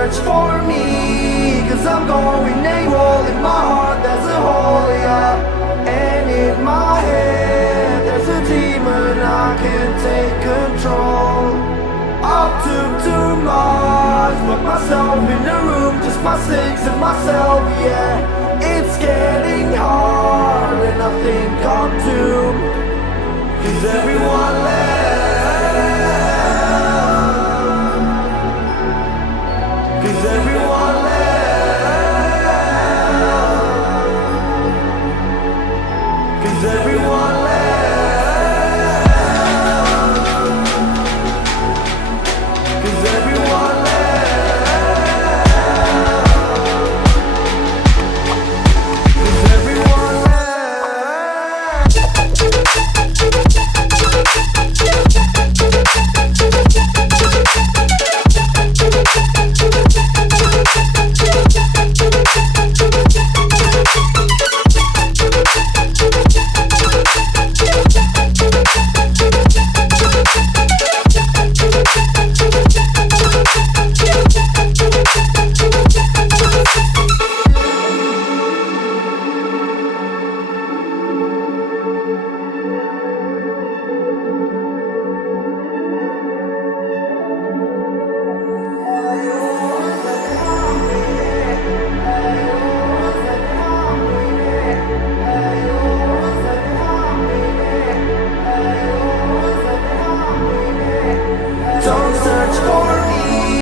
search for me, cause I'm going AWOL. In my heart there's a hole, yeah. And in my head there's a demon, I can't take control. Up to Mars, lock myself in a room, just my six and myself, yeah. It's getting hard and I think I'm doomed, cause everyone left, cause everyone left, cause everyone left. Don't search for